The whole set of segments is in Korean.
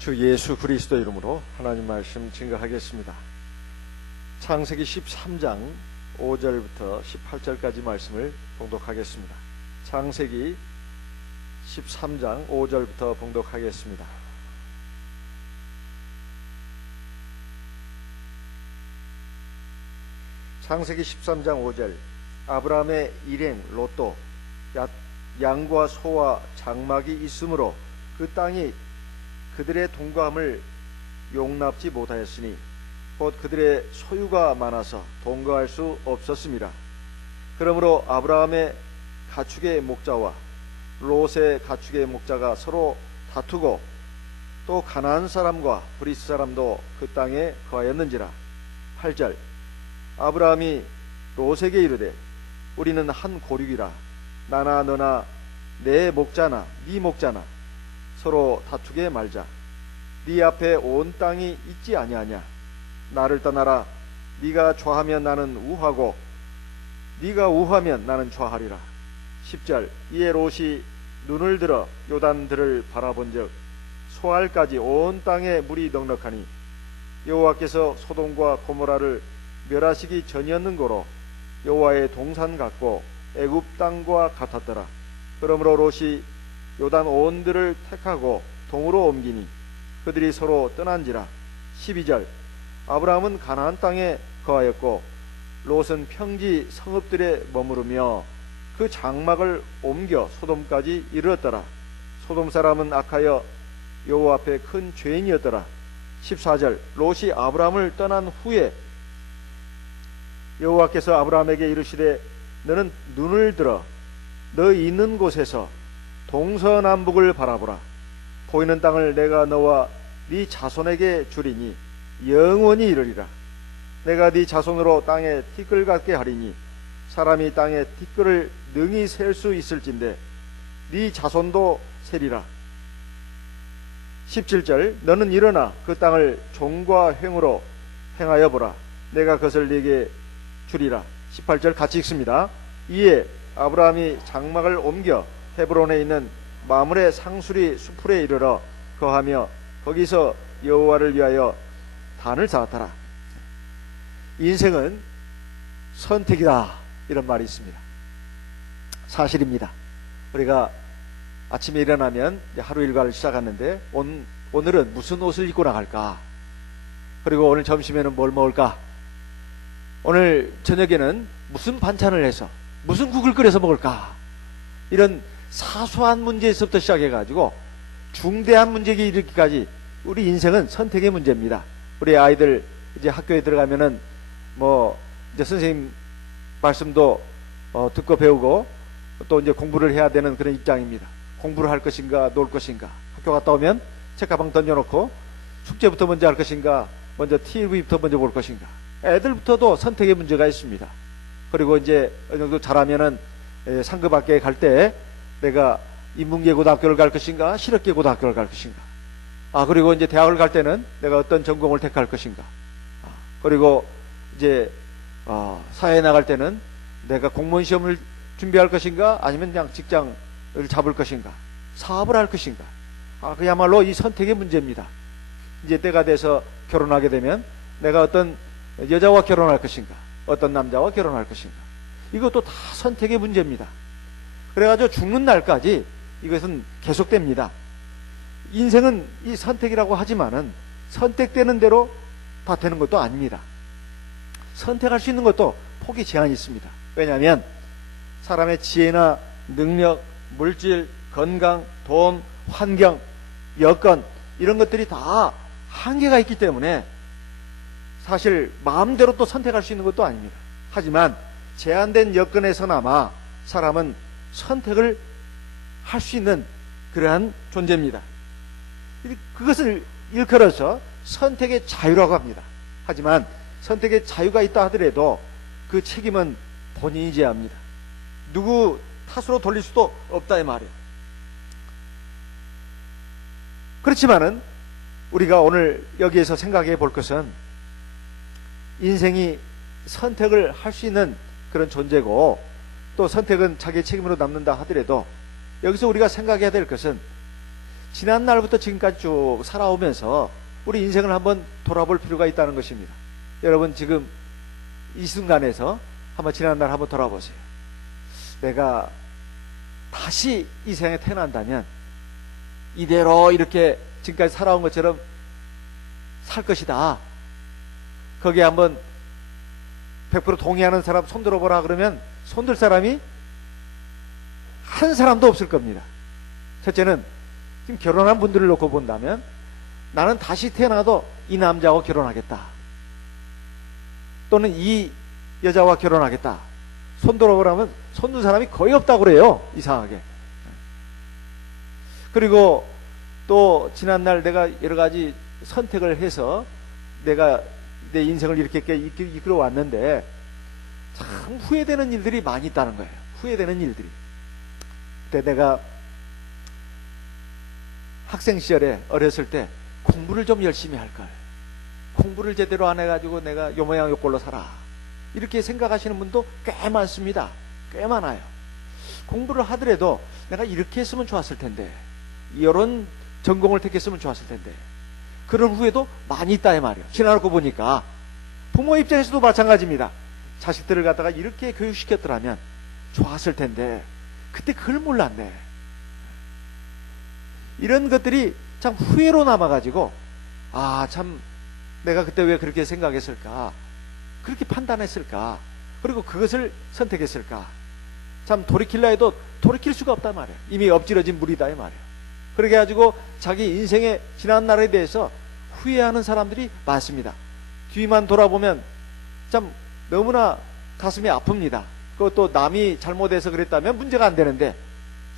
주 예수 그리스도 이름으로 하나님 말씀 증거하겠습니다. 창세기 13장 5절부터 18절까지 말씀을 봉독하겠습니다. 창세기 13장 5절부터 봉독하겠습니다. 창세기 13장 5절. 아브라함의 일행 롯도 양과 소와 장막이 있으므로 그 땅이 그들의 동거함을 용납지 못하였으니 곧 그들의 소유가 많아서 동거할 수 없었습니다. 그러므로 아브라함의 가축의 목자와 롯의 가축의 목자가 서로 다투고 또 가나안 사람과 브리스 사람도 그 땅에 거하였는지라. 8절. 아브라함이 롯에게 이르되 우리는 한 고륙이라 나나 너나 내 목자나 네 목자나 서로 다투게 말자. 네 앞에 온 땅이 있지 아니하냐. 나를 떠나라. 네가 좌하면 나는 우하고 네가 우하면 나는 좌하리라. 10절. 이에 롯이 눈을 들어 요단들을 바라본즉 소알까지 온 땅에 물이 넉넉하니 여호와께서 소돔과 고모라를 멸하시기 전이었는고로 여호와의 동산 같고 애굽 땅과 같았더라. 그러므로 롯이 요단 온들을 택하고 동으로 옮기니 그들이 서로 떠난지라. 12절. 아브라함은 가나안 땅에 거하였고 롯은 평지 성읍들에 머무르며 그 장막을 옮겨 소돔까지 이르렀더라. 소돔 사람은 악하여 여호와 앞에 큰 죄인이었더라. 14절. 롯이 아브라함을 떠난 후에 여호와께서 아브라함에게 이르시되 너는 눈을 들어 너 있는 곳에서 동서남북을 바라보라. 보이는 땅을 내가 너와 네 자손에게 주리니 영원히 이르리라. 내가 네 자손으로 땅에 티끌 같게 하리니 사람이 땅에 티끌을 능히 셀 수 있을진데 네 자손도 세리라. 17절. 너는 일어나 그 땅을 종과 횡으로 행하여 보라. 내가 그것을 네게 주리라. 18절 같이 읽습니다. 이에 아브라함이 장막을 옮겨 헤브론에 있는 마므레 상수리 수풀에 이르러 거하며 거기서 여호와를 위하여 단을 쌓았더라. 인생은 선택이다, 이런 말이 있습니다. 사실입니다. 우리가 아침에 일어나면 하루 일과를 시작하는데 오늘은 무슨 옷을 입고 나갈까? 그리고 오늘 점심에는 뭘 먹을까? 오늘 저녁에는 무슨 반찬을 해서 무슨 국을 끓여서 먹을까? 이런 사소한 문제에서부터 시작해가지고 중대한 문제에 이르기까지 우리 인생은 선택의 문제입니다. 우리 아이들 이제 학교에 들어가면은 이제 선생님 말씀도 듣고 배우고 또 이제 공부를 해야 되는 그런 입장입니다. 공부를 할 것인가 놀 것인가. 학교 갔다 오면 책가방 던져놓고 숙제부터 먼저 할 것인가 먼저 TV부터 먼저 볼 것인가. 애들부터도 선택의 문제가 있습니다. 그리고 이제 어느 정도 잘하면은 상급학교에 갈 때 내가 인문계 고등학교를 갈 것인가 실업계 고등학교를 갈 것인가. 그리고 이제 대학을 갈 때는 내가 어떤 전공을 택할 것인가. 그리고 이제 사회에 나갈 때는 내가 공무원 시험을 준비할 것인가 아니면 그냥 직장을 잡을 것인가, 사업을 할 것인가. 그야말로 이 선택의 문제입니다. 이제 때가 돼서 결혼하게 되면 내가 어떤 여자와 결혼할 것인가, 어떤 남자와 결혼할 것인가. 이것도 다 선택의 문제입니다. 그래가지고 죽는 날까지 이것은 계속됩니다. 인생은 이 선택이라고 하지만은 선택되는 대로 다 되는 것도 아닙니다. 선택할 수 있는 것도 폭이 제한이 있습니다. 왜냐하면 사람의 지혜나 능력, 물질, 건강, 돈, 환경, 여건 이런 것들이 다 한계가 있기 때문에 사실 마음대로 또 선택할 수 있는 것도 아닙니다. 하지만 제한된 여건에서나마 사람은 선택을 할 수 있는 그러한 존재입니다. 그것을 일컬어서 선택의 자유라고 합니다. 하지만 선택의 자유가 있다 하더라도 그 책임은 본인이 져야 합니다. 누구 탓으로 돌릴 수도 없다 이 말이에요. 그렇지만은 우리가 오늘 여기에서 생각해 볼 것은 인생이 선택을 할 수 있는 그런 존재고 또 선택은 자기의 책임으로 남는다 하더라도 여기서 우리가 생각해야 될 것은 지난 날부터 지금까지 쭉 살아오면서 우리 인생을 한번 돌아볼 필요가 있다는 것입니다. 여러분 지금 이 순간에서 한번 지난 날 한번 돌아보세요. 내가 다시 이 세상에 태어난다면 이대로 이렇게 지금까지 살아온 것처럼 살 것이다. 거기에 한번 100% 동의하는 사람 손 들어보라 그러면 손들 사람이 한 사람도 없을 겁니다. 첫째는 지금 결혼한 분들을 놓고 본다면 나는 다시 태어나도 이 남자하고 결혼하겠다. 또는 이 여자와 결혼하겠다. 손 들어보라면 손든 사람이 거의 없다고 그래요. 이상하게. 그리고 또 지난날 내가 여러 가지 선택을 해서 내가 내 인생을 이렇게 이끌어 왔는데 참 후회되는 일들이 많이 있다는 거예요. 후회되는 일들이. 그때 내가 학생 시절에 어렸을 때 공부를 좀 열심히 할걸. 공부를 제대로 안 해가지고 내가 요 모양 요 꼴로 살아. 이렇게 생각하시는 분도 꽤 많습니다. 꽤 많아요. 공부를 하더라도 내가 이렇게 했으면 좋았을 텐데, 이런 전공을 택했으면 좋았을 텐데, 그런 후회도 많이 있다 이 말이에요. 지나놓고 보니까 부모 입장에서도 마찬가지입니다. 자식들을 갖다가 이렇게 교육시켰더라면 좋았을 텐데 그때 그걸 몰랐네. 이런 것들이 참 후회로 남아가지고 아, 참 내가 그때 왜 그렇게 생각했을까, 그렇게 판단했을까, 그리고 그것을 선택했을까. 참 돌이킬라 해도 돌이킬 수가 없단 말이에요. 이미 엎질러진 물이다 이 말이에요. 그렇게 해가지고 자기 인생의 지난 날에 대해서 후회하는 사람들이 많습니다. 뒤만 돌아보면 참 너무나 가슴이 아픕니다. 그것도 남이 잘못해서 그랬다면 문제가 안 되는데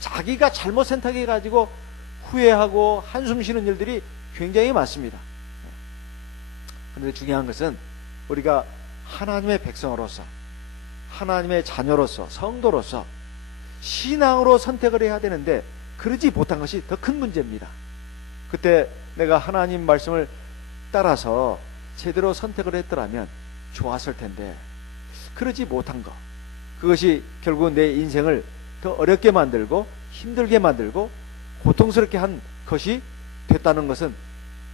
자기가 잘못 선택해가지고 후회하고 한숨 쉬는 일들이 굉장히 많습니다. 그런데 중요한 것은 우리가 하나님의 백성으로서, 하나님의 자녀로서, 성도로서 신앙으로 선택을 해야 되는데 그러지 못한 것이 더 큰 문제입니다. 그때 내가 하나님 말씀을 따라서 제대로 선택을 했더라면 좋았을 텐데 그러지 못한 것, 그것이 결국 내 인생을 더 어렵게 만들고 힘들게 만들고 고통스럽게 한 것이 됐다는 것은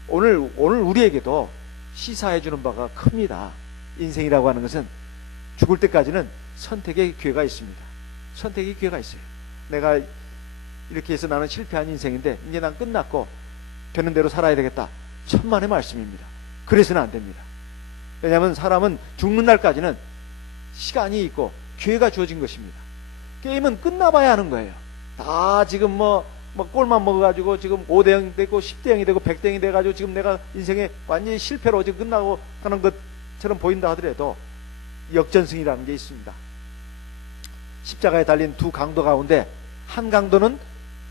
오늘 우리에게도 시사해 주는 바가 큽니다. 인생이라고 하는 것은 죽을 때까지는 선택의 기회가 있습니다. 선택의 기회가 있어요. 내가 이렇게 해서 나는 실패한 인생인데 이제 난 끝났고 되는 대로 살아야 되겠다. 천만의 말씀입니다. 그래서는 안 됩니다. 왜냐하면 사람은 죽는 날까지는 시간이 있고 기회가 주어진 것입니다. 게임은 끝나봐야 하는 거예요. 다 지금 뭐 골만 먹어가지고 지금 5대0 되고 10대0이 되고 100대0이 돼가지고 지금 내가 인생에 완전히 실패로 지금 끝나고 가는 것처럼 보인다 하더라도 역전승이라는 게 있습니다. 십자가에 달린 두 강도 가운데 한 강도는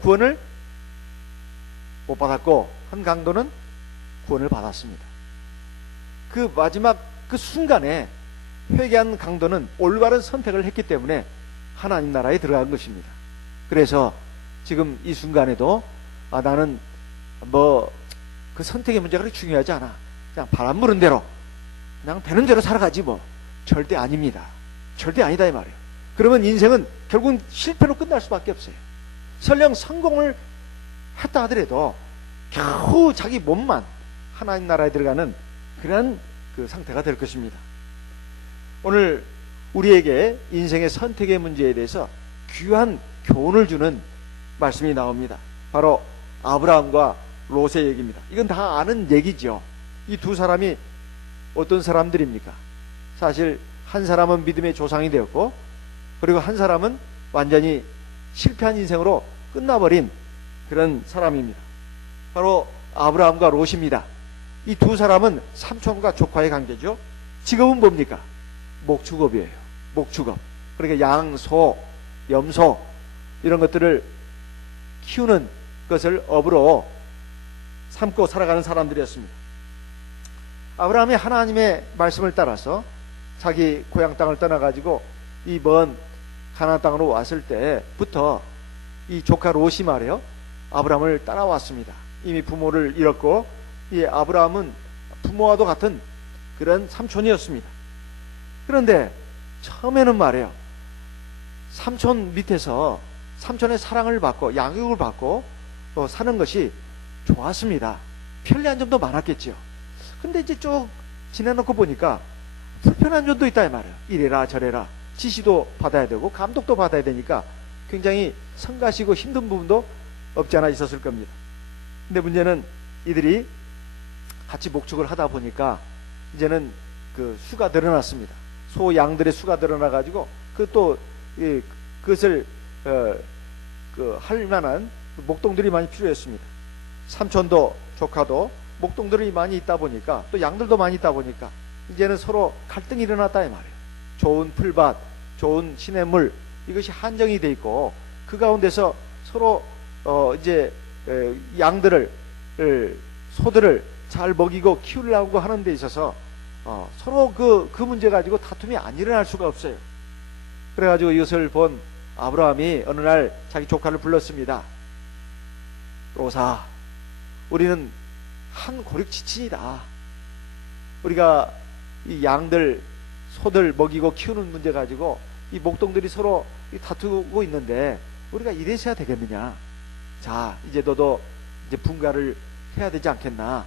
구원을 못 받았고 한 강도는 구원을 받았습니다. 그 마지막 그 순간에 회개한 강도는 올바른 선택을 했기 때문에 하나님 나라에 들어간 것입니다. 그래서 지금 이 순간에도 나는 그 선택의 문제가 그렇게 중요하지 않아. 그냥 바람 부는 대로 그냥 되는 대로 살아가지 뭐. 절대 아닙니다. 절대 아니다 이 말이에요. 그러면 인생은 결국은 실패로 끝날 수밖에 없어요. 설령 성공을 했다 하더라도 겨우 자기 몸만 하나님 나라에 들어가는 그런 그 상태가 될 것입니다. 오늘 우리에게 인생의 선택의 문제에 대해서 귀한 교훈을 주는 말씀이 나옵니다. 바로 아브라함과 롯의 얘기입니다. 이건 다 아는 얘기죠. 이 두 사람이 어떤 사람들입니까? 사실 한 사람은 믿음의 조상이 되었고 그리고 한 사람은 완전히 실패한 인생으로 끝나버린 그런 사람입니다. 바로 아브라함과 롯입니다. 이 두 사람은 삼촌과 조카의 관계죠. 직업은 뭡니까? 목축업이에요. 목축업. 그러니까 양, 소, 염소 이런 것들을 키우는 것을 업으로 삼고 살아가는 사람들이었습니다. 아브라함이 하나님의 말씀을 따라서 자기 고향 땅을 떠나가지고 이 먼 가나안 땅으로 왔을 때부터 이 조카 롯이 말이에요. 아브라함을 따라왔습니다. 이미 부모를 잃었고 이 아브라함은 부모와도 같은 그런 삼촌이었습니다. 그런데 처음에는 말이에요. 삼촌 밑에서 삼촌의 사랑을 받고 양육을 받고 사는 것이 좋았습니다. 편리한 점도 많았겠죠. 근데 이제 쭉 지내놓고 보니까 불편한 점도 있다 이 말이에요. 이래라 저래라 지시도 받아야 되고 감독도 받아야 되니까 굉장히 성가시고 힘든 부분도 없지 않아 있었을 겁니다. 근데 문제는 이들이 같이 목축을 하다 보니까 이제는 그 수가 늘어났습니다. 소 양들의 수가 늘어나 가지고 그것을 할 만한 목동들이 많이 필요했습니다. 삼촌도 조카도 목동들이 많이 있다 보니까 또 양들도 많이 있다 보니까 이제는 서로 갈등이 일어났다 이 말이에요. 좋은 풀밭, 좋은 시냇물 이것이 한정이 돼 있고 그 가운데서 서로 이제 양들을 소들을 잘 먹이고 키우려고 하는 데 있어서 서로 그 문제 가지고 다툼이 안 일어날 수가 없어요. 그래가지고 이것을 본 아브라함이 어느 날 자기 조카를 불렀습니다. 로사, 우리는 한 고립지친이다. 우리가 이 양들, 소들 먹이고 키우는 문제 가지고 이 목동들이 서로 다투고 있는데 우리가 이래서야 되겠느냐. 자, 이제 너도 이제 분가를 해야 되지 않겠나.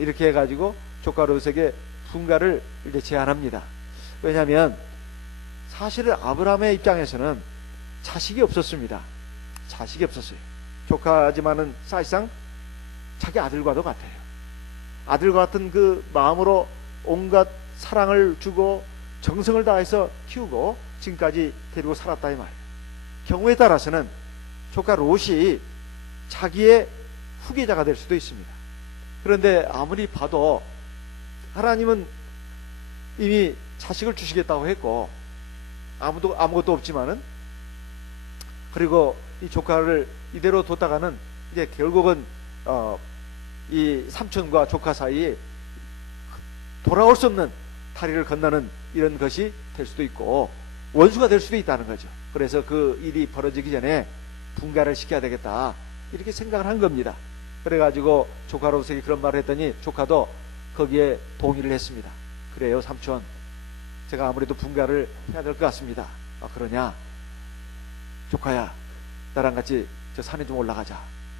이렇게 해가지고 조카 롯에게 분가를 이제 제안합니다. 왜냐하면 사실은 아브라함의 입장에서는 자식이 없었습니다. 자식이 없었어요. 조카지만은 사실상 자기 아들과도 같아요. 아들과 같은 그 마음으로 온갖 사랑을 주고 정성을 다해서 키우고 지금까지 데리고 살았다 이 말이에요. 경우에 따라서는 조카 롯이 자기의 후계자가 될 수도 있습니다. 그런데 아무리 봐도 하나님은 이미 자식을 주시겠다고 했고 아무것도 없지만은 그리고 이 조카를 이대로 뒀다가는 이제 결국은 이 삼촌과 조카 사이에 돌아올 수 없는 다리를 건너는 이런 것이 될 수도 있고 원수가 될 수도 있다는 거죠. 그래서 그 일이 벌어지기 전에 분가를 시켜야 되겠다 이렇게 생각을 한 겁니다. 그래가지고 조카 롯에게 그런 말을 했더니 조카도 거기에 동의를 했습니다. 그래요 삼촌, 제가 아무래도 분가를 해야 될 것 같습니다. 그러냐, 조카야 나랑 같이 저 산에 좀 올라가자.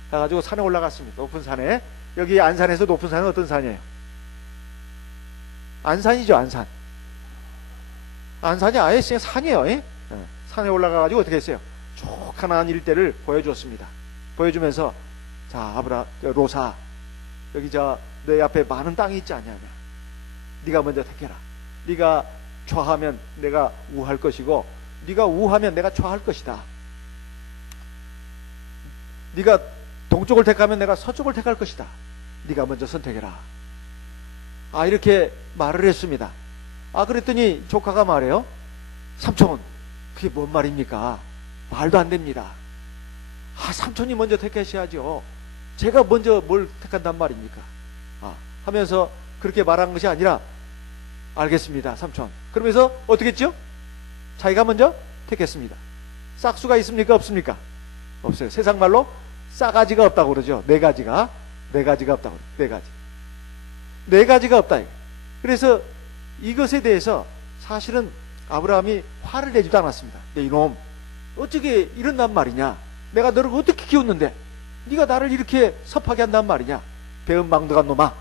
그래가지고 산에 올라갔습니다. 높은 산에. 여기 안산에서 높은 산은 어떤 산이에요? 안산이죠. 안산. 안산이 아예 그냥 산이에요. 예? 산에 올라가가지고 어떻게 했어요? 쭉 가나안 일대를 보여주었습니다. 보여주면서 자 로사, 여기 내 앞에 많은 땅이 있지 않냐냐. 네가 먼저 택해라. 네가 좌하면 내가 우할 것이고 네가 우하면 내가 좌할 것이다. 네가 동쪽을 택하면 내가 서쪽을 택할 것이다. 네가 먼저 선택해라. 이렇게 말을 했습니다. 그랬더니 조카가 말해요. 삼촌, 그게 뭔 말입니까? 말도 안 됩니다. 삼촌이 먼저 택하셔야죠. 제가 먼저 뭘 택한단 말입니까? 하면서 그렇게 말한 것이 아니라 알겠습니다 삼촌. 그러면서 어떻게 했죠? 자기가 먼저 택했습니다. 싹수가 있습니까? 없습니까? 없어요. 세상 말로 싸가지가 없다고 그러죠. 네 가지가 없다고 그래요. 네 가지가 없다. 그래서 이것에 대해서 사실은 아브라함이 화를 내지도 않았습니다. 이놈 어떻게 이런단 말이냐. 내가 너를 어떻게 키웠는데 네가 나를 이렇게 섭하게 한단 말이냐. 배은망덕한 놈아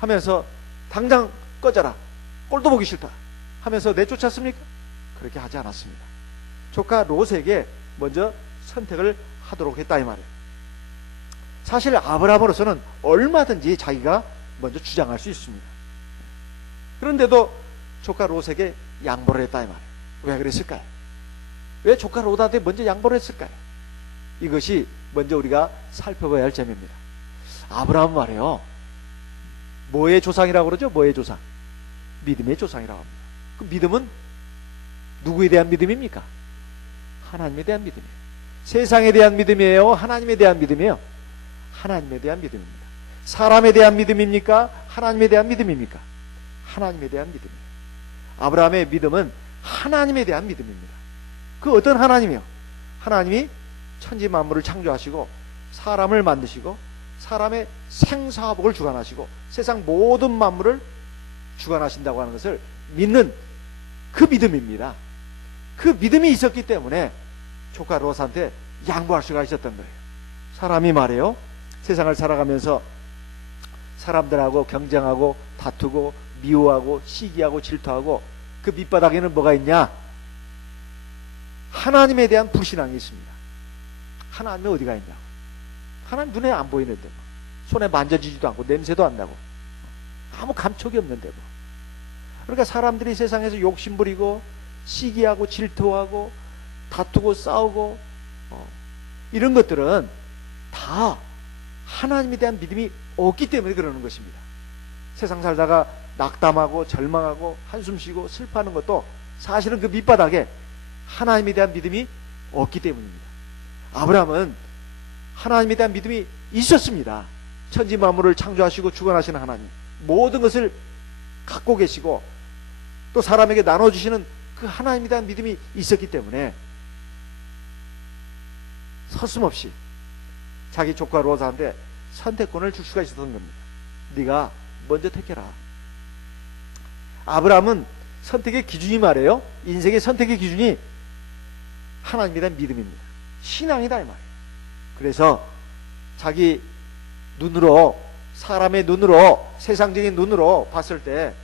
하면서 당장 꺼져라. 꼴도 보기 싫다 하면서 내쫓았습니까? 그렇게 하지 않았습니다. 조카 롯에게 먼저 선택을 하도록 했다 이 말이에요. 사실 아브라함으로서는 얼마든지 자기가 먼저 주장할 수 있습니다. 그런데도 조카 롯에게 양보를 했다 이 말이에요. 왜 그랬을까요? 왜 조카 롯한테 먼저 양보를 했을까요? 이것이 먼저 우리가 살펴봐야 할 점입니다. 아브라함 말이에요. 뭐의 조상이라고 그러죠? 뭐의 조상? 믿음의 조상이라고 합니다. 그 믿음은 누구에 대한 믿음입니까? 하나님에 대한 믿음이에요. 세상에 대한 믿음이에요? 하나님에 대한 믿음이에요? 하나님에 대한 믿음입니다. 사람에 대한 믿음입니까? 하나님에 대한 믿음입니까? 하나님에 대한 믿음이에요. 아브라함의 믿음은 하나님에 대한 믿음입니다. 그 어떤 하나님이요? 하나님이 천지 만물을 창조하시고 사람을 만드시고 사람의 생사복을 주관하시고 세상 모든 만물을 주관하신다고 하는 것을 믿는 그 믿음입니다. 그 믿음이 있었기 때문에 조카 롯한테 양보할 수가 있었던 거예요. 사람이 말이에요, 세상을 살아가면서 사람들하고 경쟁하고 다투고 미워하고 시기하고 질투하고 그 밑바닥에는 뭐가 있냐? 하나님에 대한 불신앙이 있습니다. 하나님이 어디가 있냐고. 하나님 눈에 안 보이는데 뭐. 손에 만져지지도 않고 냄새도 안 나고 아무 감촉이 없는데 뭐. 그러니까 사람들이 세상에서 욕심부리고 시기하고 질투하고 다투고 싸우고 이런 것들은 다 하나님에 대한 믿음이 없기 때문에 그러는 것입니다. 세상 살다가 낙담하고 절망하고 한숨 쉬고 슬퍼하는 것도 사실은 그 밑바닥에 하나님에 대한 믿음이 없기 때문입니다. 아브라함은 하나님에 대한 믿음이 있었습니다. 천지 만물을 창조하시고 주관하시는 하나님, 모든 것을 갖고 계시고 또 사람에게 나눠주시는 그 하나님에 대한 믿음이 있었기 때문에 서슴없이 자기 조카 롯한테 선택권을 줄 수가 있었던 겁니다. 네가 먼저 택해라. 아브라함은 선택의 기준이 말이에요, 인생의 선택의 기준이 하나님에 대한 믿음입니다. 신앙이다 이 말이에요. 그래서 자기 눈으로, 사람의 눈으로, 세상적인 눈으로 봤을 때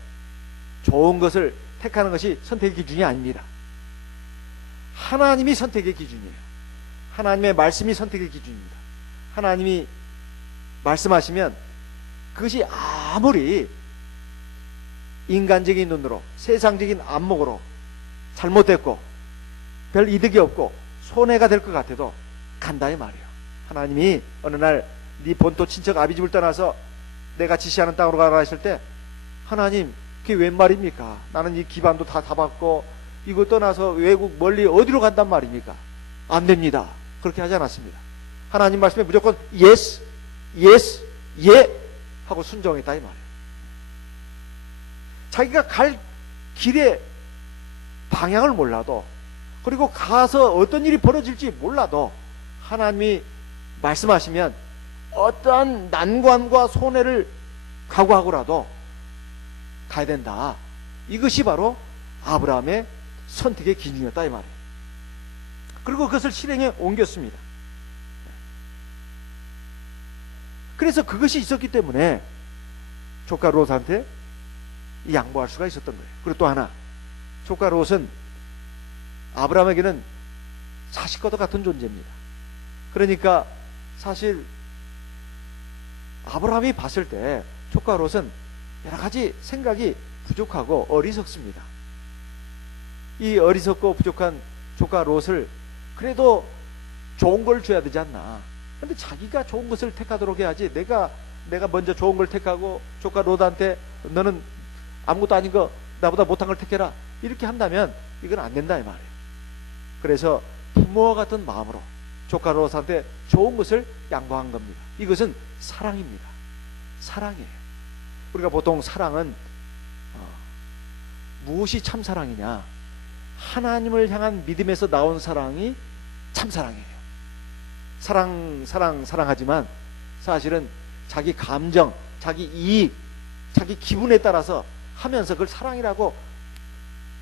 좋은 것을 택하는 것이 선택의 기준이 아닙니다. 하나님이 선택의 기준이에요. 하나님의 말씀이 선택의 기준입니다. 하나님이 말씀하시면 그것이 아무리 인간적인 눈으로, 세상적인 안목으로 잘못됐고 별 이득이 없고 손해가 될 것 같아도 간다 이 말이에요. 하나님이 어느 날 네 본토 친척 아비집을 떠나서 내가 지시하는 땅으로 가라 했을 때, 하나님 그게 웬 말입니까? 나는 이 기반도 다 잡았고 이거 떠나서 외국 멀리 어디로 간단 말입니까? 안 됩니다. 그렇게 하지 않았습니다. 하나님 말씀에 무조건 yes, yes, 예 하고 순종했다 이 말이에요. 자기가 갈 길의 방향을 몰라도, 그리고 가서 어떤 일이 벌어질지 몰라도 하나님이 말씀하시면 어떠한 난관과 손해를 각오하고라도 가야 된다. 이것이 바로 아브라함의 선택의 기준이었다 이 말이에요. 그리고 그것을 실행에 옮겼습니다. 그래서 그것이 있었기 때문에 조카 롯한테 양보할 수가 있었던 거예요. 그리고 또 하나, 조카 롯은 아브라함에게는 자식과도 같은 존재입니다. 그러니까 사실 아브라함이 봤을 때 조카 롯은 여러 가지 생각이 부족하고 어리석습니다. 이 어리석고 부족한 조카 롯을 그래도 좋은 걸 줘야 되지 않나. 근데 자기가 좋은 것을 택하도록 해야지, 내가 먼저 좋은 걸 택하고 조카 롯한테 너는 아무것도 아닌 거 나보다 못한 걸 택해라 이렇게 한다면 이건 안 된다 이 말이에요. 그래서 부모와 같은 마음으로 조카 롯한테 좋은 것을 양보한 겁니다. 이것은 사랑입니다. 사랑이에요. 우리가 보통 사랑은 무엇이 참 사랑이냐? 하나님을 향한 믿음에서 나온 사랑이 참 사랑이에요. 사랑하지만 사실은 자기 감정, 자기 이익, 자기 기분에 따라서 하면서 그걸 사랑이라고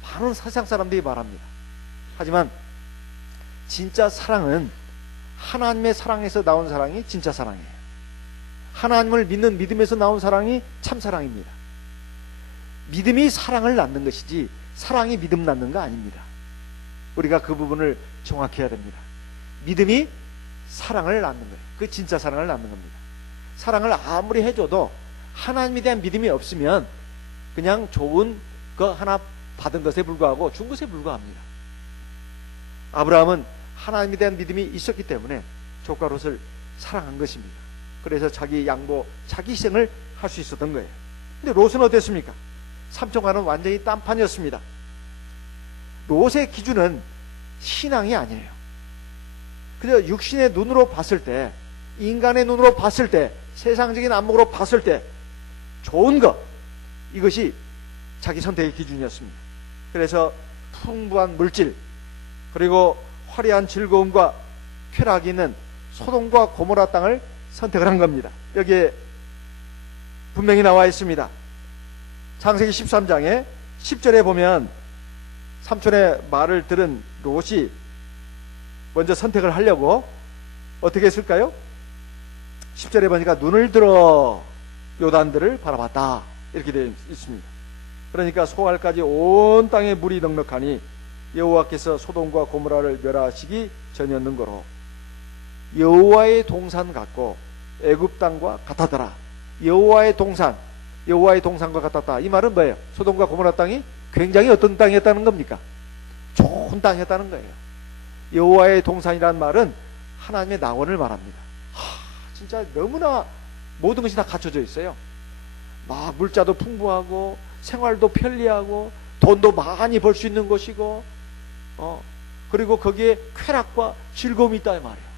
많은 세상 사람들이 말합니다. 하지만 진짜 사랑은 하나님의 사랑에서 나온 사랑이 진짜 사랑이에요. 하나님을 믿는 믿음에서 나온 사랑이 참 사랑입니다. 믿음이 사랑을 낳는 것이지 사랑이 믿음 낳는 거 아닙니다. 우리가 그 부분을 정확히 해야 됩니다. 믿음이 사랑을 낳는 거예요. 그 진짜 사랑을 낳는 겁니다. 사랑을 아무리 해줘도 하나님에 대한 믿음이 없으면 그냥 좋은 거 하나 받은 것에 불과하고 준 것에 불과합니다. 아브라함은 하나님에 대한 믿음이 있었기 때문에 조카 롯을 사랑한 것입니다. 그래서 자기 양보, 자기 희생을 할 수 있었던 거예요. 근데 롯은 어땠습니까? 3년간은 완전히 딴판이었습니다. 롯의 기준은 신앙이 아니에요. 그저 육신의 눈으로 봤을 때, 인간의 눈으로 봤을 때, 세상적인 안목으로 봤을 때 좋은 것, 이것이 자기 선택의 기준이었습니다. 그래서 풍부한 물질, 그리고 화려한 즐거움과 쾌락이 있는 소돔과 고모라 땅을 선택을 한 겁니다. 여기에 분명히 나와 있습니다. 창세기 13장에 10절에 보면 삼촌의 말을 들은 롯이 먼저 선택을 하려고 어떻게 했을까요? 10절에 보니까 눈을 들어 요단들을 바라봤다 이렇게 되어 있습니다. 그러니까 소알까지 온 땅에 물이 넉넉하니 여호와께서 소돔과 고모라를 멸하시기 전이었는거로 여호와의 동산 같고 애굽 땅과 같았더라. 여호와의 동산과 같았다. 이 말은 뭐예요? 소돔과 고모라 땅이 굉장히 어떤 땅이었다는 겁니까? 좋은 땅이었다는 거예요. 여호와의 동산이라는 말은 하나님의 낙원을 말합니다. 진짜 너무나 모든 것이 다 갖춰져 있어요. 막 물자도 풍부하고 생활도 편리하고 돈도 많이 벌 수 있는 곳이고 그리고 거기에 쾌락과 즐거움이 있다 이 말이에요.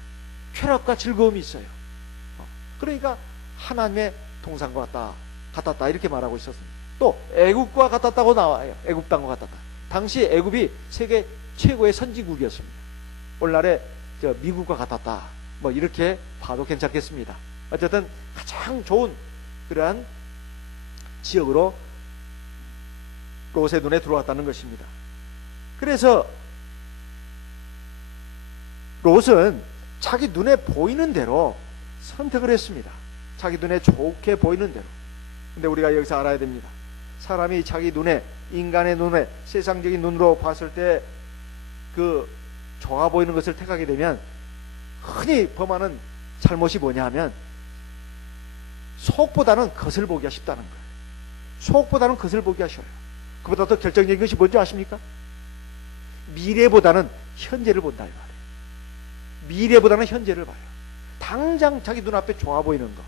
쾌락과 즐거움이 있어요. 그러니까 하나님의 동산과 같았다 이렇게 말하고 있었습니다. 또 애굽과 같았다고 나와요. 애굽 땅과 같았다. 당시 애굽이 세계 최고의 선진국이었습니다. 오늘날의 미국과 같았다 뭐 이렇게 봐도 괜찮겠습니다. 어쨌든 가장 좋은 그러한 지역으로 롯의 눈에 들어왔다는 것입니다. 그래서 롯은 자기 눈에 보이는 대로 선택을 했습니다. 자기 눈에 좋게 보이는 대로. 근데 우리가 여기서 알아야 됩니다. 사람이 자기 눈에, 인간의 눈에, 세상적인 눈으로 봤을 때 그 좋아 보이는 것을 택하게 되면 흔히 범하는 잘못이 뭐냐 하면 속보다는 겉을 보기가 쉽다는 거예요. 속보다는 겉을 보기가 쉬워요. 그보다 더 결정적인 것이 뭔지 아십니까? 미래보다는 현재를 본다 이 말이에요. 미래보다는 현재를 봐요. 당장 자기 눈앞에 좋아 보이는 거,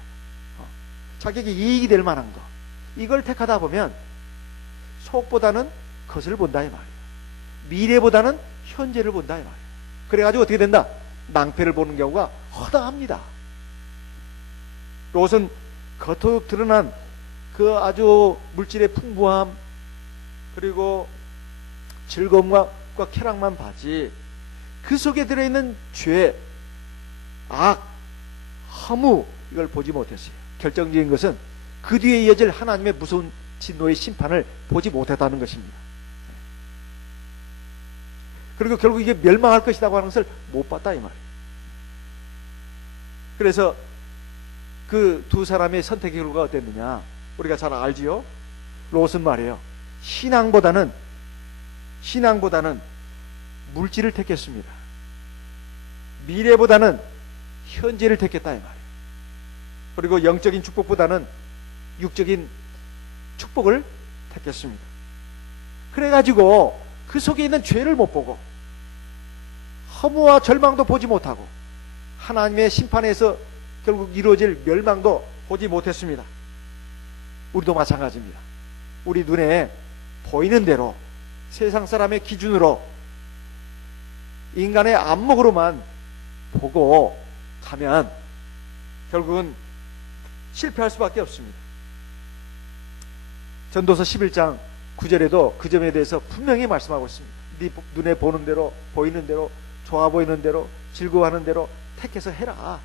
자기에게 이익이 될 만한 거, 이걸 택하다 보면 속보다는 겉을 본다 이 말이에요. 미래보다는 현재를 본다 이 말이에요. 그래가지고 어떻게 된다? 낭패를 보는 경우가 허다합니다. 롯은 겉으로 드러난 그 아주 물질의 풍부함 그리고 즐거움과 쾌락만 봐지 그 속에 들어있는 죄, 악, 허무 이걸 보지 못했어요. 결정적인 것은 그 뒤에 이어질 하나님의 무서운 진노의 심판을 보지 못했다는 것입니다. 그리고 결국 이게 멸망할 것이라고 하는 것을 못 봤다 이 말이에요. 그래서 그 두 사람의 선택의 결과가 어땠느냐 우리가 잘 알지요. 롯은 말이에요. 신앙보다는 물질을 택했습니다. 미래보다는 현재를 택했다 이 말이에요. 그리고 영적인 축복보다는 육적인 축복을 택했습니다. 그래가지고 그 속에 있는 죄를 못 보고 허무와 절망도 보지 못하고 하나님의 심판에서 결국 이루어질 멸망도 보지 못했습니다. 우리도 마찬가지입니다. 우리 눈에 보이는 대로 세상 사람의 기준으로 인간의 안목으로만 보고 가면 결국은 실패할 수밖에 없습니다. 전도서 11장 9절에도 그 점에 대해서 분명히 말씀하고 있습니다. 네 눈에 보는 대로 보이는 대로 좋아 보이는 대로 즐거워하는 대로 택해서 해라.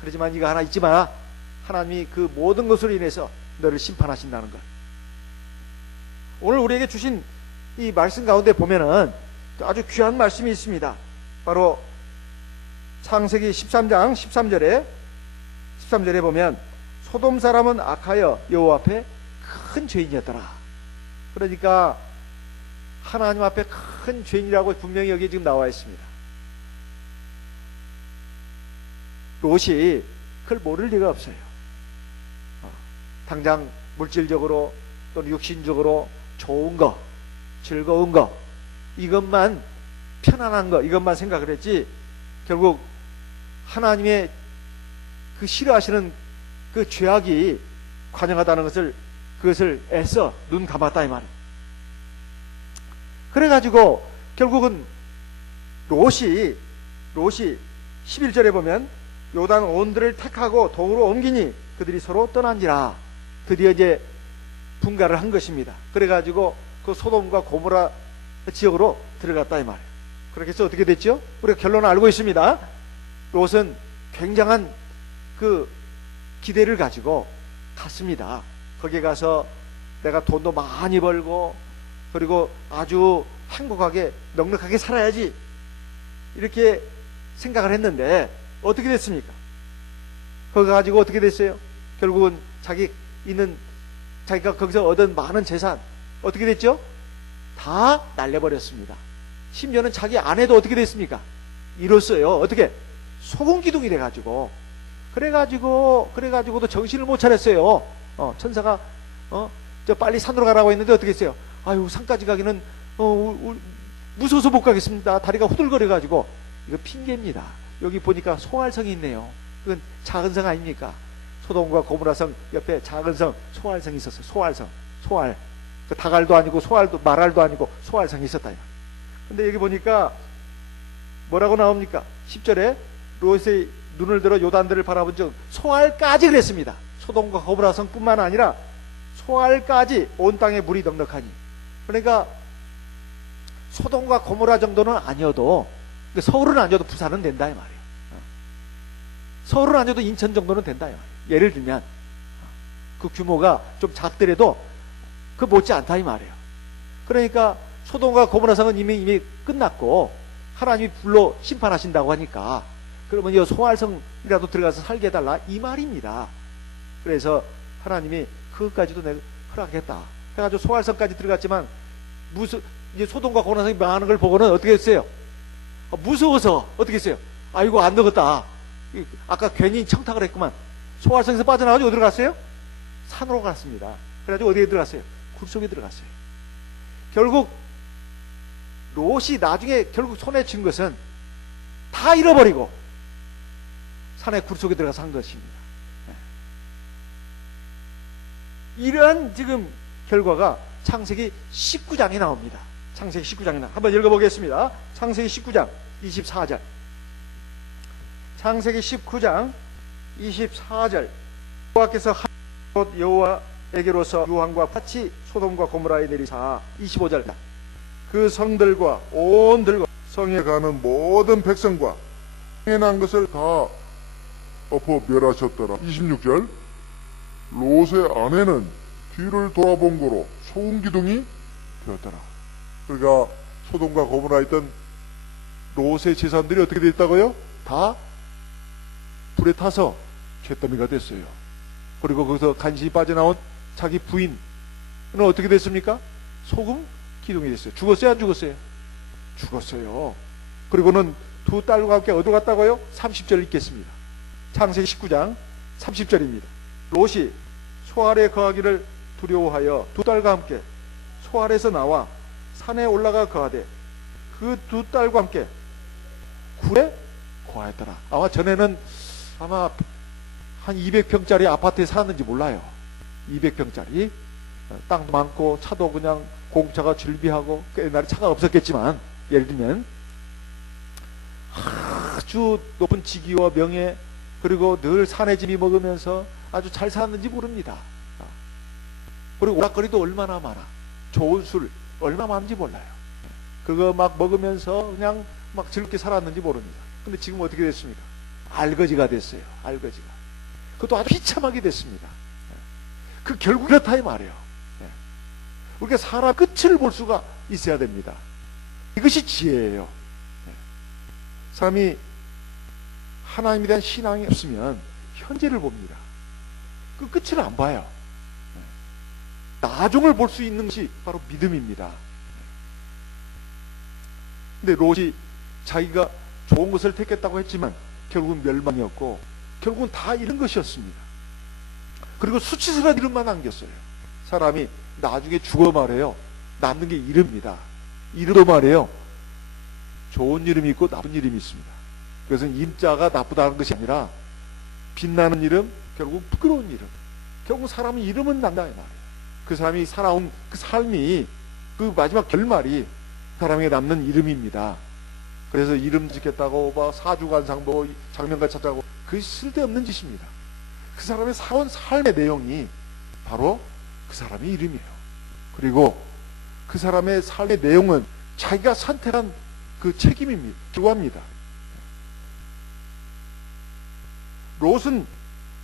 그렇지만 이거 하나 잊지 마라. 하나님이 그 모든 것으로 인해서 너를 심판하신다는 것. 오늘 우리에게 주신 이 말씀 가운데 보면은 아주 귀한 말씀이 있습니다. 바로 창세기 13장 13절에 보면 소돔 사람은 악하여 여호와 앞에 큰 죄인이었더라. 그러니까 하나님 앞에 큰 죄인이라고 분명히 여기 지금 나와 있습니다. 롯이 그걸 모를 리가 없어요. 당장 물질적으로 또는 육신적으로 좋은 거, 즐거운 거, 이것만 편안한 거, 이것만 생각을 했지 결국 하나님의 그 싫어하시는 그 죄악이 관영하다는 것을 그것을 애써 눈 감았다 이 말이에요. 그래가지고 결국은 롯이 11절에 보면 요단 온들을 택하고 동으로 옮기니 그들이 서로 떠난지라. 드디어 이제 분가를 한 것입니다. 그래가지고 그 소돔과 고모라 지역으로 들어갔다 이 말이에요. 그렇게 해서 어떻게 됐죠? 우리가 결론을 알고 있습니다. 롯은 굉장한 그 기대를 가지고 갔습니다. 거기에 가서 내가 돈도 많이 벌고 그리고 아주 행복하게 넉넉하게 살아야지 이렇게 생각을 했는데 어떻게 됐습니까? 그거 가지고 어떻게 됐어요? 결국은 자기가 거기서 얻은 많은 재산 어떻게 됐죠? 다 날려버렸습니다. 심지어는 자기 아내도 어떻게 됐습니까? 잃었어요. 어떻게? 소금기둥이 돼가지고. 그래가지고도 정신을 못 차렸어요. 천사가 저 빨리 산으로 가라고 했는데 어떻게 했어요? 아유, 산까지 가기는 무서워서 못 가겠습니다. 다리가 후들거려가지고. 이거 핑계입니다. 여기 보니까 소알성이 있네요. 이건 작은 성 아닙니까? 소돔과 고모라성 옆에 작은 성 소알성이 있었어요. 소알. 그 다갈도 아니고 말알도 아니고 소알성이 있었다. 근데 여기 보니까 뭐라고 나옵니까? 10절에 롯의 눈을 들어 요단들을 바라본 즉 소알까지 그랬습니다. 소돔과 고모라성 뿐만 아니라 소알까지 온 땅에 물이 넉넉하니. 그러니까 소돔과 고모라 정도는 아니어도, 서울은 아니어도 부산은 된다 이 말이에요. 서울은 아니어도 인천 정도는 된다 이 말이에요. 예를 들면 그 규모가 좀 작더라도 그 못지 않다 이 말이에요. 그러니까 소돔과 고모라성은 이미 끝났고 하나님이 불로 심판하신다고 하니까 그러면 이 소알성이라도 들어가서 살게 해달라 이 말입니다. 그래서 하나님이 그것까지도 내가 허락했다 해가지고 소알성까지 들어갔지만 이제 소돔과 고모라성이 망하는 걸 보고는 어떻게 했어요? 무서워서 어떻게 했어요? 아이고 안 되겠다. 아까 괜히 청탁을 했구만. 소알성에서 빠져나가지고 어디로 갔어요? 산으로 갔습니다. 그래가지고 어디에 들어갔어요? 굴 속에 들어갔어요. 결국 롯이 나중에 결국 손에 쥔 것은 다 잃어버리고 산의 굴 속에 들어가서 한 것입니다. 이러한 지금 결과가 창세기 19장에 나옵니다. 창세기 19장에 한번 읽어보겠습니다. 창세기 19장 24절. 창세기 19장 24절. 여호와께서 여호와에게로서 유황과 같이 소돔과 고모라에 내리사. 25절. 그 성들과 온 들과 성에 가는 모든 백성과 행한 것을 다 엎어 멸하셨더라. 26절. 롯의 아내는 뒤를 돌아본 거로 소금기둥이 되었더라. 그러니까 소돔과 고모라에 있던 롯의 재산들이 어떻게 됐다고요? 다 불에 타서 잿더미가 됐어요. 그리고 거기서 간신히 빠져나온 자기 부인은 어떻게 됐습니까? 소금 기둥이 됐어요. 죽었어요? 안 죽었어요? 죽었어요. 그리고는 두 딸과 함께 어디로 갔다고요? 30절 읽겠습니다. 창세기 19장 30절입니다. 롯이 소알에 거하기를 두려워하여 두 딸과 함께 소알에서 나와 산에 올라가 거하되 그 두 딸과 함께 굴에 거하였더라. 아마 전에는 한 200평짜리 아파트에 살았는지 몰라요. 200평짜리 땅도 많고 차도 그냥 공차가 줄비하고 옛날에 차가 없었겠지만 예를 들면 아주 높은 직위와 명예 그리고 늘 산의 짐이 먹으면서 아주 잘 살았는지 모릅니다. 그리고 오락거리도 얼마나 많아. 좋은 술 얼마나 많은지 몰라요. 그거 막 먹으면서 그냥 막 즐겁게 살았는지 모릅니다. 근데 지금 어떻게 됐습니까? 알거지가 됐어요. 알거지가. 그것도 아주 비참하게 됐습니다. 그 결국 그렇다 이 말이에요. 우리가 사람 끝을 볼 수가 있어야 됩니다. 이것이 지혜예요. 사람이 하나님에 대한 신앙이 없으면 현재를 봅니다. 그 끝을 안 봐요. 나중을 볼 수 있는 것이 바로 믿음입니다. 근데 롯이 자기가 좋은 것을 택했다고 했지만 결국은 멸망이었고 결국은 다 잃은 것이었습니다. 그리고 수치스러운 이름만 남겼어요. 사람이 나중에 죽어 말해요. 남는 게 이름입니다. 이름도 말해요. 좋은 이름이 있고 나쁜 이름이 있습니다. 그것은 인자가 나쁘다는 것이 아니라 빛나는 이름, 결국 부끄러운 이름. 결국 사람은 이름은 난다 이 말이에요. 그 사람이 살아온 그 삶이 그 마지막 결말이 사람에게 남는 이름입니다. 그래서 이름 짓겠다고 사주관상 장면가 찾자고 그 쓸데없는 짓입니다. 그 사람의 살아온 삶의 내용이 바로 그 사람의 이름이에요. 그리고 그 사람의 삶의 내용은 자기가 선택한 그 책임입니다. 기고합니다. 롯은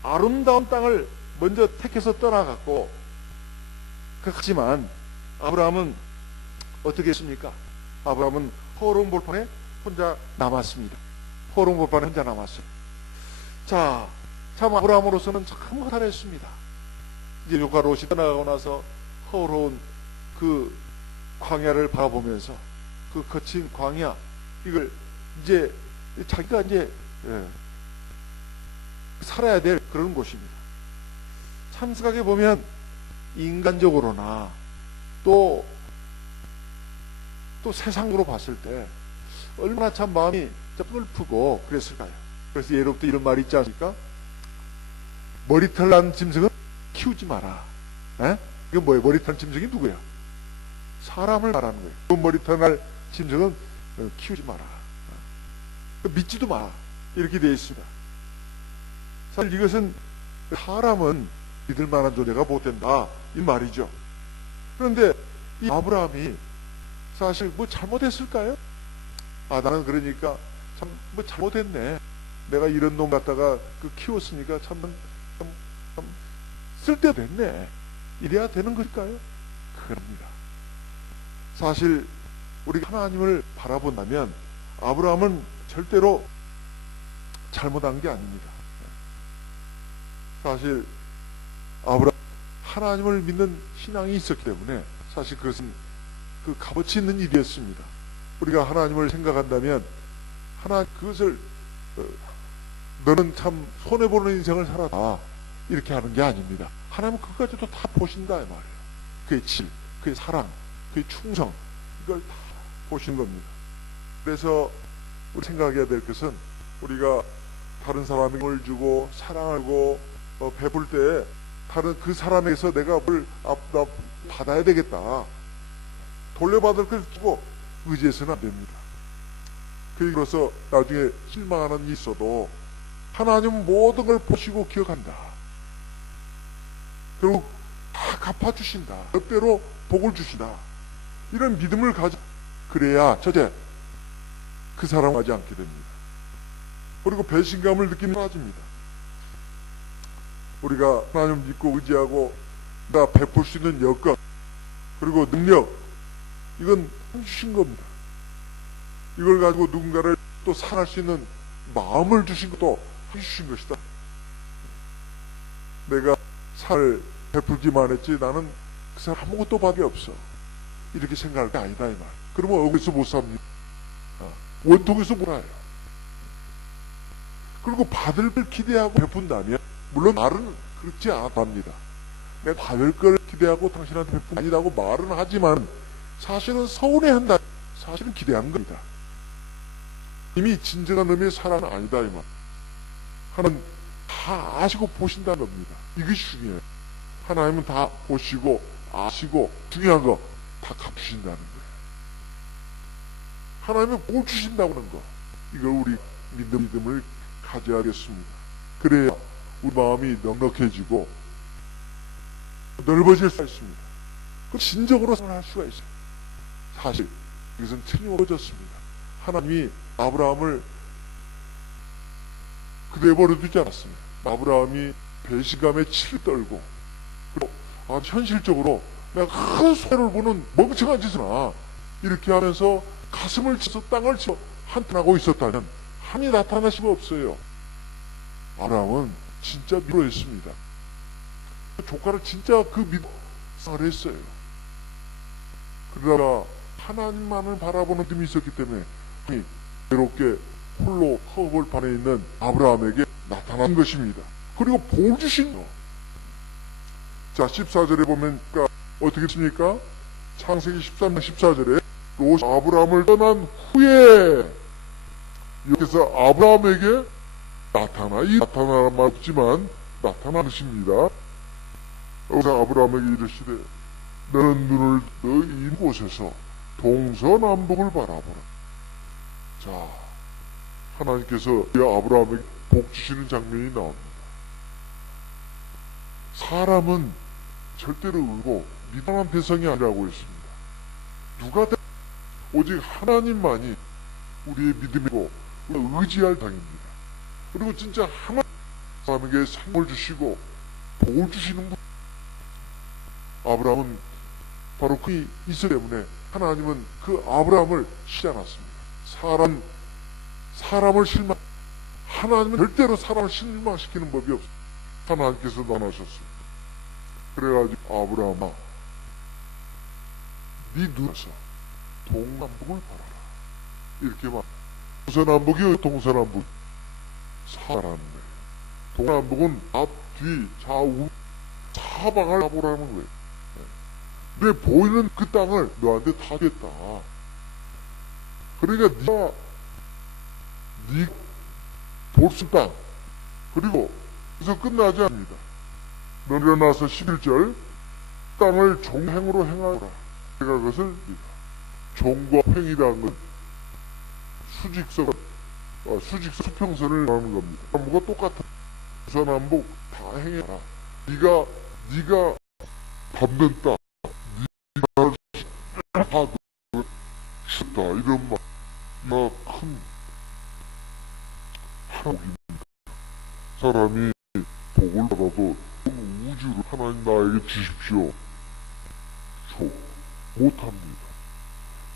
아름다운 땅을 먼저 택해서 떠나갔고 그렇지만 아브라함은 어떻게 했습니까? 아브라함은 포롱볼판에 혼자 남았습니다. 포롱볼판에 혼자 남았어요. 자 참 아브라함으로서는 참 허탈했습니다. 이제 조카 롯이 떠나가고 나서 허로운 그 광야를 바라보면서 그 거친 광야, 이걸 이제 자기가 이제 살아야 될 그런 곳입니다. 참 생각해 보면 인간적으로나 또 세상으로 봤을 때 얼마나 참 마음이 뿔프고 그랬을까요? 그래서 예로부터 이런 말이 있지 않습니까? 머리털 난 짐승은 키우지 마라. 이거 뭐예요? 머리털 난 짐승이 누구야? 사람을 말하는 거예요. 그 머리털 날 짐승은 키우지 마라. 믿지도 마라. 이렇게 되어 있습니다. 사실 이것은 사람은 믿을 만한 존재가 못 된다, 이 말이죠. 그런데 이 아브라함이 사실 뭐 잘못했을까요? 나는 그러니까 참 뭐 잘못했네. 내가 이런 놈 갖다가 키웠으니까 참 쓸데도 됐네. 이래야 되는 걸까요? 그럽니다. 사실 우리가 하나님을 바라본다면 아브라함은 절대로 잘못한 게 아닙니다. 사실 아브라함 하나님을 믿는 신앙이 있었기 때문에 사실 그것은 그 값어치 있는 일이었습니다. 우리가 하나님을 생각한다면 그것을 너는 참 손해보는 인생을 살았다 이렇게 하는 게 아닙니다. 하나님은 그것까지도 다 보신다 이 말이에요. 그의 질, 그의 사랑, 그의 충성, 이걸 다 보시는 겁니다. 그래서 우리 생각해야 될 것은 우리가 다른 사람에게 뭘 주고 사랑하고 베풀 때 다른 그 사람에게서 내가 뭘 받아야 되겠다, 돌려받을 걸 주고 의지해서는 안 됩니다. 그로서 나중에 실망하는 일이 있어도 하나님은 모든 걸 보시고 기억한다. 결국 다 갚아주신다. 뜻대로 복을 주신다. 이런 믿음을 가져, 그래야 첫째 그 사람 하지 않게 됩니다. 그리고 배신감을 느끼는 사라집니다. 우리가 하나님을 믿고 의지하고 나 베풀 수 있는 여건 그리고 능력, 이건 주신 겁니다. 이걸 가지고 누군가를 또 사랑할 수 있는 마음을 주신 것도 해주신 것이다. 내가 살 베풀기만 했지 나는 그 사람 아무것도 밖에 없어, 이렇게 생각할 게 아니다 이 말. 그러면 억울해서 못 삽니다. 원통에서 못 와요. 그리고 받을 걸 기대하고 베푼다면, 물론 말은 그렇지 않답니다. 내가 받을 걸 기대하고 당신한테 베푼 게 아니라고 말은 하지만 사실은 서운해한다, 사실은 기대한 겁니다. 이미 진정한 의미의 사랑은 아니다 이 말. 하나님은 다 아시고 보신다는 겁니다. 이것이 중요해요. 하나님은 다 보시고 아시고 중요한 거 다 갚으신다는 거예요. 하나님은 복 주신다고 하는 거, 이걸 우리 믿음을 가져야겠습니다. 그래야 우리 마음이 넉넉해지고 넓어질 수가 있습니다. 진정으로 생각할 수가 있어요. 사실 이것은 틀림없어졌습니다. 하나님이 아브라함을 그대로 버려두지 않았습니다. 아브라함이 배신감에 치를 떨고, 그리고 현실적으로 내가 큰 손해를 보는 멍청한 짓을 하나 이렇게 하면서 가슴을 치서 땅을 치고 한탄하고 있었다면 한이 나타날 수가 없어요. 아브라함은 진짜 믿어했습니다. 조카를 진짜 그 믿음을 했어요. 그러다가 하나님만을 바라보는 믿음이 있었기 때문에 외롭게 홀로 허벌판에 있는 아브라함에게 나타난 것입니다. 그리고 복을 주신 거. 자, 14절에 보면 어떻게 씁니까? 창세기 13장 14절에 롯이 아브라함을 떠난 후에, 여기서 아브라함에게 나타나란 말 없지만 나타나십니다. 여기서 아브라함에게 이르시되 너는 눈을 너 이 곳에서 동서남북을 바라보라. 자, 하나님께서 아브라함에게 복 주시는 장면이 나옵니다. 사람은 절대로 의고 미당한 대상이 아니라고 했습니다. 누가 오직 하나님만이 우리의 믿음이고 의지할 당입니다. 그리고 진짜 하나님에게 상을 주시고 복을 주시는 분, 아브라함은 바로 그이 있었기 때문에 하나님은 그 아브라함을 쉬지 않았습니다. 사람을 실망, 하나님은 절대로 사람을 실망시키는 법이 없어요. 하나님께서 나누셨습니다. 그래가지고 아브라함아, 네 눈에서 동남북을 바라라. 이렇게 말. 동서남북이요, 동서남북. 사람네. 동남북은 앞, 뒤, 좌우, 사방을 가보라는 거예요. 내 보이는 그 땅을 너한테 다 줬다. 그러니까 네 볼 수 땅, 그리고 그래서 끝나지 않습니다. 너 일어나서 11절 땅을 종행으로 행하라. 내가 그것을 믿어. 종과 행이라는 건 수직선, 수평선을 말하는 겁니다. 뭐가 똑같아. 서남북 다 행해라. 네가 밟는 땅, 네가 다 줬다. 이런 말. 큰 복입니다. 사람이 복을 받아도 우주를 하나님 나에게 주십시오. 못합니다.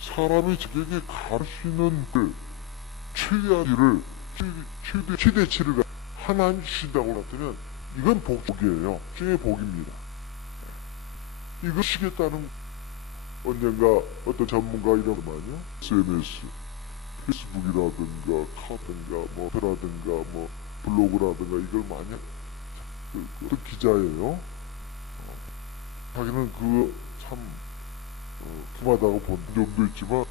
사람이 자기에게 가르치는 그 최대한 일을, 최대치를 하나님 주신다고 하면 이건 복이에요. 중에 복입니다. 이거 주시겠다는 언젠가 어떤 전문가 이런 거 말이요. SNS, 페이스북이라든가 카든가 뭐 라든가 뭐 블로그라든가 이걸 많이 어떤 기자예요. 자기는 참 기마다고 본 점도 있지만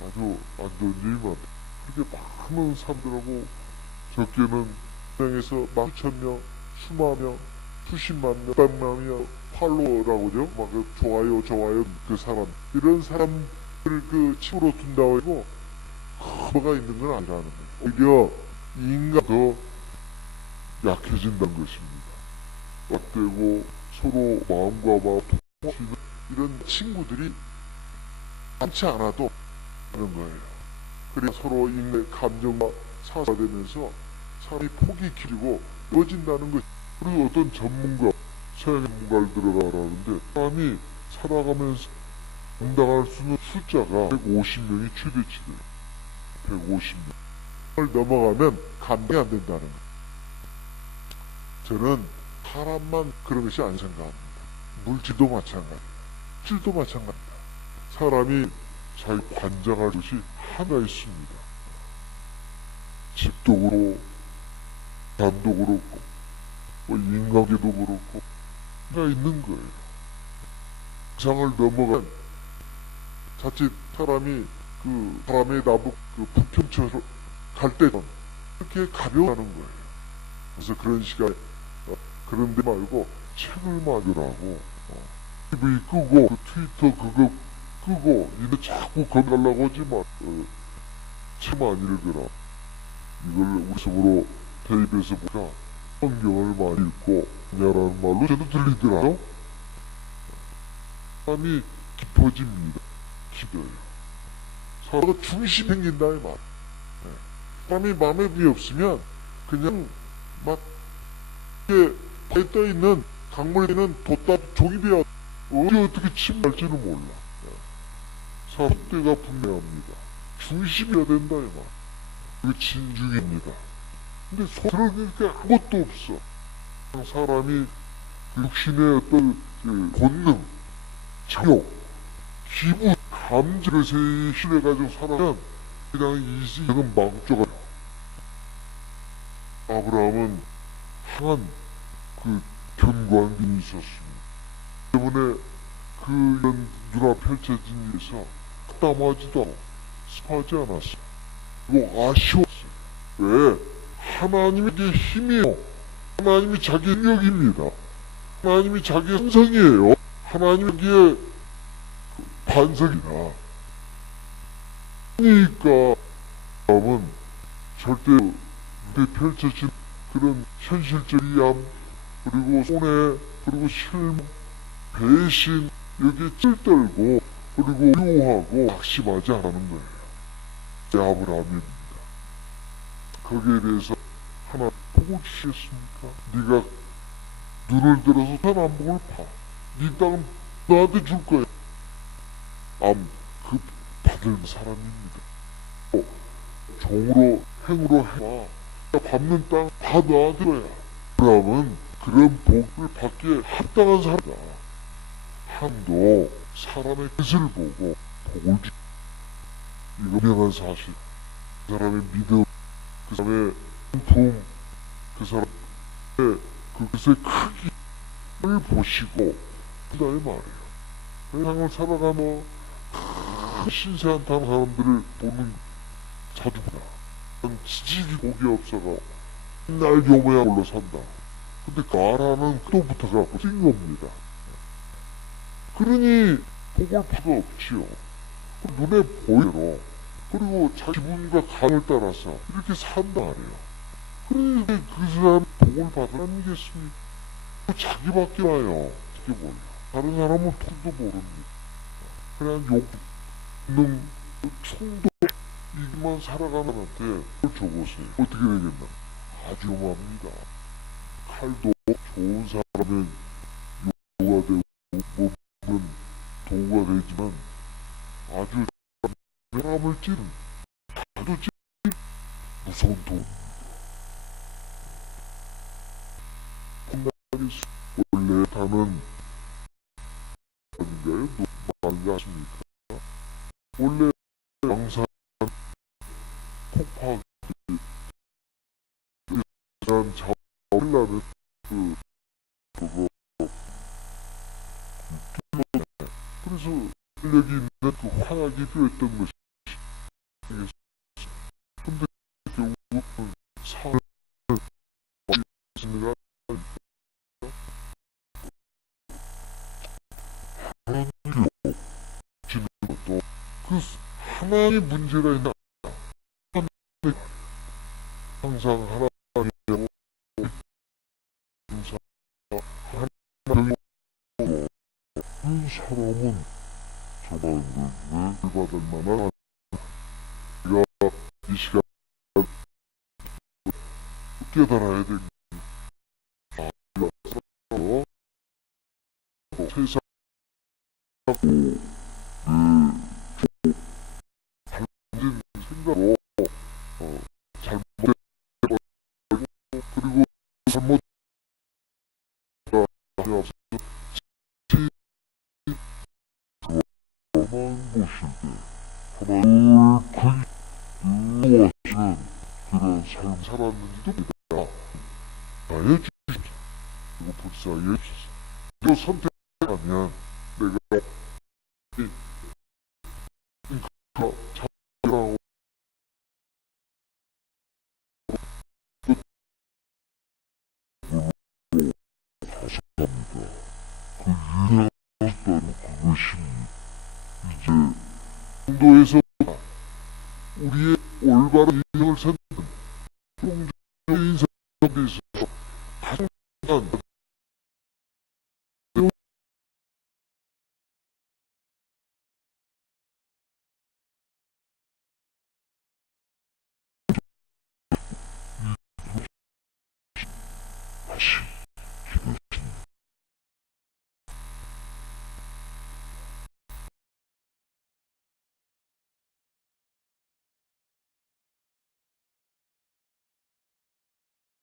아주 안 좋은 일이 많다. 그렇게 많은 사람들하고 적게는 명에서 막 수천 명, 수만 명, 수십만 명, 백만 명 팔로워라고 그러죠. 막 좋아요 그 사람 이런 사람들 그 친구로 둔다고 하고 뭐가 있는 건 아니라는 거예요. 오히려 인간 더 약해진다는 것입니다. 약되고 서로 마음과 마음 통하는 이런 친구들이 많지 않아도 하는 거예요. 그래서 서로 인간의 감정과 사사가 되면서 사람이 폭이 길고 넓어진다는 것. 그리고 어떤 전문가, 서양 전문가를 들어가라는데 사람이 살아가면서 감당할 수 있는 숫자가 150명이 최대치래요. 150명. 을 넘어가면 감당이 안 된다는 거예요. 저는 사람만 그런 것이 아니 생각합니다. 물질도 마찬가지입니다. 질도 마찬가지입니다. 사람이 잘 관장할 것이 하나 있습니다. 집도 그렇고, 삶도 그렇고, 뭐 인간계도 그렇고, 하나 있는 거예요. 상을 넘어가면 자칫 사람이 그 바람에 나부 그 부평처럼 갈 때는 그렇게 가벼워하는 거예요. 그래서 그런 시간에 그런 데 말고 책을 맞으라고 TV 끄고 그 트위터 그거 끄고 이거 자꾸 건너가려고 하지만 책만 읽으라. 이걸 우리 속으로 대입해서 보자. 성경을 많이 읽고냐라는 말로 저도 들리더라고요. 마음이 깊어집니다. 깊어요. 사람가 중심이 생긴다 이 말. 사람이 마음에 비 없으면 그냥 막 이렇게 바에 떠 있는 강물에 있는 돛다 종이 되어 어떻게 침날지는 몰라. 사람 때가 분명합니다. 중심이어야 된다 이 말. 이거 진중입니다. 근데 속으로는 아무것도 없어. 사람이 육신의 어떤 본능, 정욕, 기분, 감정을 신뢰가지고 살아면 그냥 이 세상은 망쳐가요. 아브라함은 항한 그 견고한 게 있었습니다. 때문에 그 이런 눈앞 펼쳐진 일에서 담하지도 않고 습하지 않았어. 뭐 아쉬웠어요. 왜? 하나님의 힘이에요. 하나님이 자기 능력입니다. 하나님이 자기의 선성이에요. 하나님의 반석이다. 그러니까 마음은 절대 눈에 펼쳐진 그런 현실적이함 그리고 손해 그리고 실망 배신 여기에 찔떨고 그리고 유하고 낙심하지 않는 거예요. 아브라함입니다. 거기에 대해서 하나 복을 주시겠습니까? 네가 눈을 들어서 서남북을 봐. 네 땅은 나한테 줄 거야. 그 받을 사람입니다. 종으로 행으로 해와 밟는 땅 다 너한테 거야. 아브라함은 그런 복을 받기에 합당한 사람이다. 하나님도 사람의 뜻을 보고 복을 주. 이거 분명한 사실. 그 사람의 믿음, 그 사람의 성품, 그 사람의 그 뜻의 크기를 보시고 한다는 말이에요. 세상을 살아가며 큰 신세한 다른 사람들을 보는 자주 보다. 지질이 복이 없어가 맨날 요모야 홀로 산다. 근데 나라는 또 붙어갖고 뛴 겁니다. 그러니 복을 필요 없지요. 눈에 보이로. 그리고 자기 기분과 감을 따라서 이렇게 산다 말이에요. 그러니 그 사람 복을 받을 아니겠습니까? 자기밖에 와요. 어떻게 보냐. 다른 사람은 돈도 모릅니다. 그냥 욕, 능, 충동, 이만 살아가는 한테 그걸 줘보세요. 어떻게 되겠나? 아주 요망합니다. 칼도 좋은 사람은 요가 되고, 몸은 도구가 되지만, 아주 사람을 찌른, 아주 찌른 무서운 돈. 원래 다는 아닌가요? 많이 아십니까? 원래 양산 폭파하기 대한 자원라는 그거 그래서 여기 있는 그 화약이 필요했던 것이 근데 결국은 사을 많이 하나님이 주는 것도 그 하나의 문제가 있나 항상 하나님하고 항상 하나님하고 그 사람은 정말 왜 받을 만한 우리가 이 시간 깨달아야 됩니다. 세상 잘못된 생각으로 잘못된 그리고 잘못가 없어 가만 보실 때 하나님을 그리워하시는 그런 삶 살았는지도 믿어야 나의 주님 그리고 불사의 주님 이거 선택하면 내가 자기라고 다시 합니다. 그 이해하셨다는 그것입니다. 이제 인도에서 우리의 올바른 인생을 찾는 공정의 인생에 있어서 가장 중요한 다시